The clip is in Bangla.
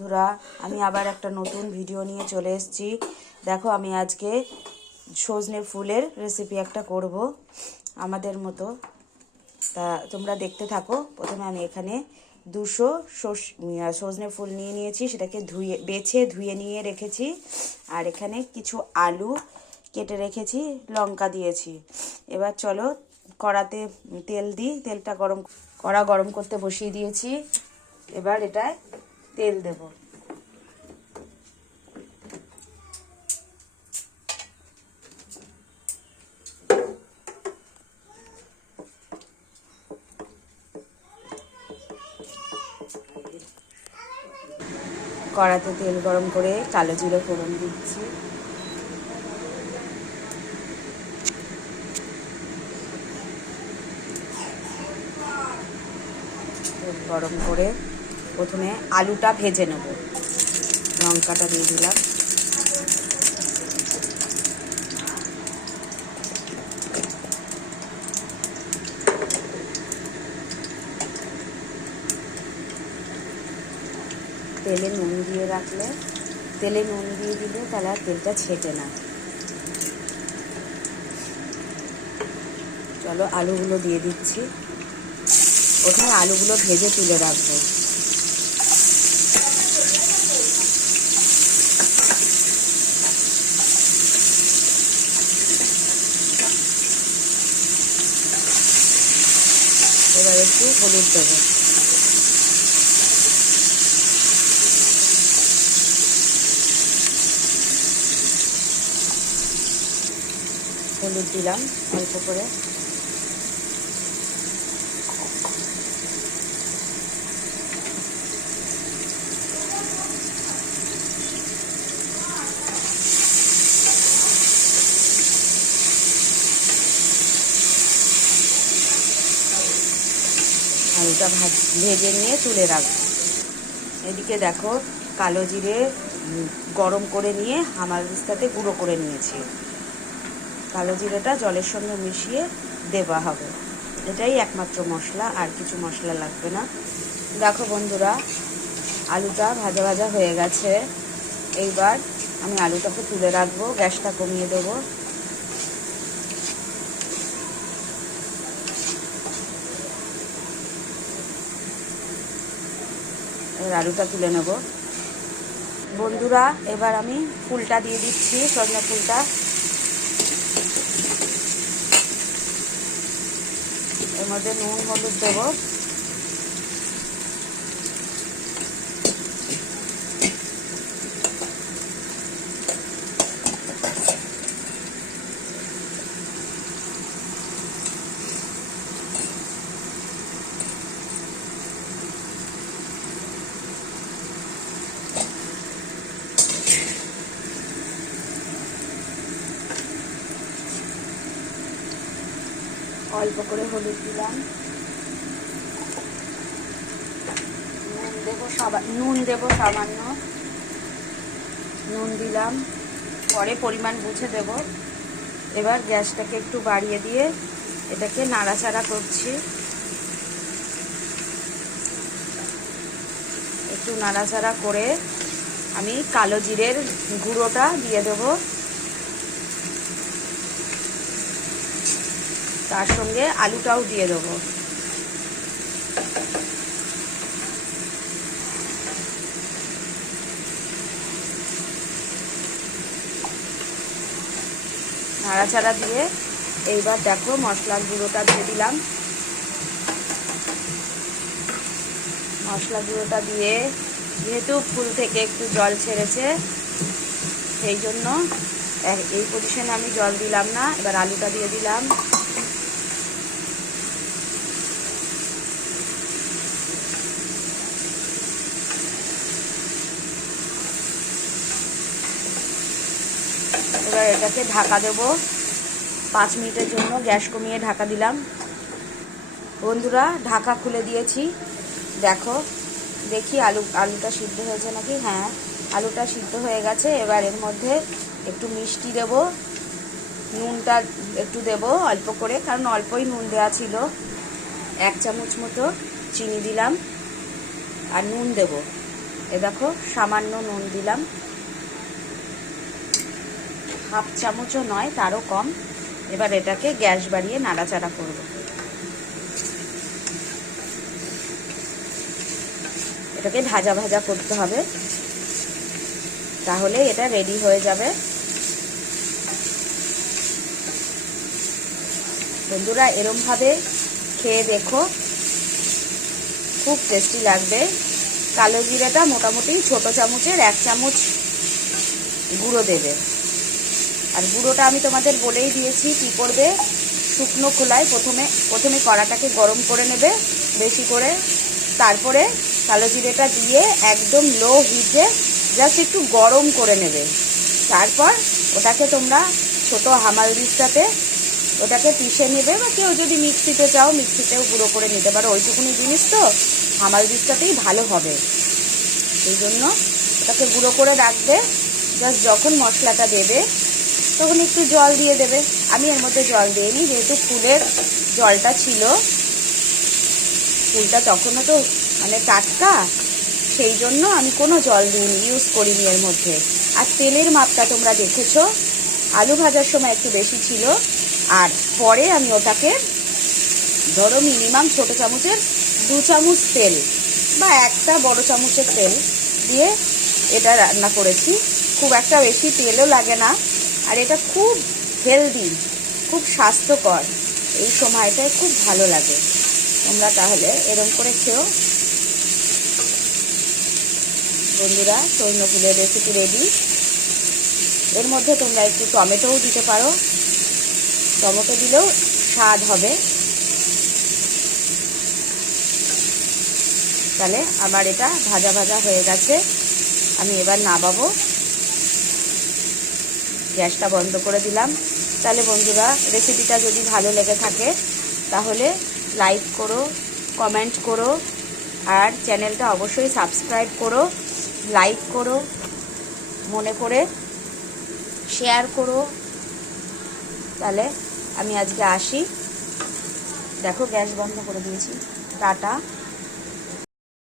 বন্ধুরা, আমি আবার একটা নতুন ভিডিও নিয়ে চলে এসেছি। দেখো, আমি আজকে সজনে ফুলের রেসিপি একটা করব আমাদের মতো। তা তোমরা দেখতে থাকো। প্রথমে আমি এখানে দুশো সজনে ফুল নিয়ে নিয়েছি। সেটাকে ধুয়ে, বেছে ধুয়ে নিয়ে রেখেছি। আর এখানে কিছু আলু কেটে রেখেছি, লঙ্কা দিয়েছি। এবার চলো কড়াতে তেল দিই। তেলটা গরম, কড়া গরম করতে বসিয়ে দিয়েছি। এবার এটায় তেল দেব। কড়াতে তেল গরম করে কালো জিরে ফোড়ন দিচ্ছি। গরম করে প্রথমে আলুটা ভেজে নেব। লঙ্কাটা দিয়ে দিলাম। তেলে নুন দিয়ে রাখলে, তেলে নুন দিয়ে দিলে তাহলে আর তেলটা ছেটে না। চলো আলুগুলো দিয়ে দিচ্ছি। প্রথমে আলুগুলো ভেজে তুলে রাখব। এবার একটু হলুদ দেবো। হলুদ দিলাম অল্প করে। আলুটা ভাজ, ভেজে নিয়ে তুলে রাখব। এদিকে দেখো কালো জিরে গরম করে নিয়ে হামাল দিস্তাতে গুঁড়ো করে নিয়েছি। কালো জিরেটা জলের সঙ্গে মিশিয়ে দেওয়া হবে। এটাই একমাত্র মশলা, আর কিছু মশলা লাগবে না। দেখো বন্ধুরা, আলুটা ভাজা ভাজা হয়ে গেছে। এইবার আমি আলুটাকে তুলে রাখব, গ্যাসটা কমিয়ে দেবো। এবার আলুটা তুলে নেব। বন্ধুরা, এবার আমি ফুলটা দিয়ে দিচ্ছি, সজনা ফুলটা। এর মধ্যে নুন, হলুদ দেবো। অল্প করে হলুদ দিলাম। নুন দেবো সাবা- নুন দেবো সামান্য। নুন দিলাম। পরে পরিমাণ বুঝে দেব। এবার গ্যাসটাকে একটু বাড়িয়ে দিয়ে এটাকে নাড়াচাড়া করছি। একটু নাড়াচাড়া করে আমি কালো জিরের গুঁড়োটা দিয়ে দেবো। তার সঙ্গে আলুটাও দিয়ে দেবো। নাড়াচাড়া দিয়ে এইবার দেখো মশলার গুঁড়োটা দিয়ে দিলাম। মশলা গুঁড়োটা দিয়ে যেহেতু ফুল থেকে একটু জল ছেড়েছে, সেই জন্য এই পজিশনে আমি জল দিলাম না, এবার আলুটা দিয়ে দিলাম। এবার এটাকে ঢাকা দেবো। পাঁচ মিনিটের জন্য গ্যাস কমিয়ে ঢাকা দিলাম। বন্ধুরা, ঢাকা খুলে দিয়েছি। দেখো, দেখি আলু, আলুটা সিদ্ধ হয়েছে নাকি? হ্যাঁ আলুটা সিদ্ধ হয়ে গেছে। এবার এর মধ্যে একটু মিষ্টি দেব। নুনটা একটু দেব অল্প করে, কারণ অল্পই নুন দেওয়া ছিল। এক চামচ মতো চিনি দিলাম। আর নুন দেব। এ দেখো, সামান্য নুন দিলাম। হাফ চামচও নয়, তারও কম। এবার এটাকে গ্যাস বাড়িয়ে নাড়াচাড়া করব। এটাকে ভাজা ভাজা করতে হবে। তাহলে এটা রেডি হয়ে যাবে। বন্ধুরা, এরমভাবে খেয়ে দেখো। খুব টেস্টি লাগবে। কালো জিরাটা মোটামুটি ছোট চামচের এক চামচ গুঁড়ো দেবে। আর গুঁড়োটা আমি তোমাদের বলেই দিয়েছি, কি করবে? শুকনো খোলায় প্রথমে প্রথমে কড়াটাকে গরম করে নেবে বেশি করে। তারপরে কালো জিরেটা দিয়ে একদম লো হিটে জাস্ট একটু গরম করে নেবে। তারপর ওটাকে তোমরা ছোট হামাল ওটাকে পিষে নেবে বা কেউ যদি মিক্সিতে চাও, মিক্সিতেও গুঁড়ো করে নিতে পারো। ওইটুকুনি জিনিস তো হামাল ভালো হবে। সেই জন্য ওটাকে গুঁড়ো করে রাখবে। জাস্ট যখন মশলাটা দেবে তখন একটু জল দিয়ে দেবে। আমি এর মধ্যে জল দিইনি যেহেতু ফুলের জলটা ছিল। ফুলটা তখনও তো মানে টাটকা, সেই জন্য আমি কোনো জল দিইনি ইউজ করিনি এর মধ্যে। আর তেলের মাপটা তোমরা দেখেছ, আলু ভাজার সময় একটু বেশি ছিল। আর পরে আমি ওটাকে ধরো মিনিমাম ছোট চামচের দু চামচ তেল বা একটা বড় চামচের তেল দিয়ে এটা রান্না করেছি। খুব একটা বেশি তেলও লাগে না। আর এটা খুব হেলদি খুব স্বাস্থ্যকর। এই সময়টায় খুব ভালো লাগে। তোমরা তাহলে এরম করে খেও। বন্ধুরা সৈন্য ফুলের রেসিপি রেডি এর মধ্যে তোমরা একটু টমেটোও দিতে পারো। টমেটো দিলেও স্বাদ হবে। তাহলে আবার এটা ভাজা ভাজা হয়ে গেছে। আমি এবার নামাবো। গ্যাসটা বন্ধ করে দিলাম। তাহলে বন্ধুরা রেসিপিটা যদি ভালো লেগে থাকে, তাহলে লাইক করো কমেন্ট করো, আর চ্যানেলটা অবশ্যই সাবস্ক্রাইব করো লাইক করো, মনে করে শেয়ার করো। তাহলে আমি আজকে আসি। দেখো, গ্যাস বন্ধ করে দিয়েছি। টাটা।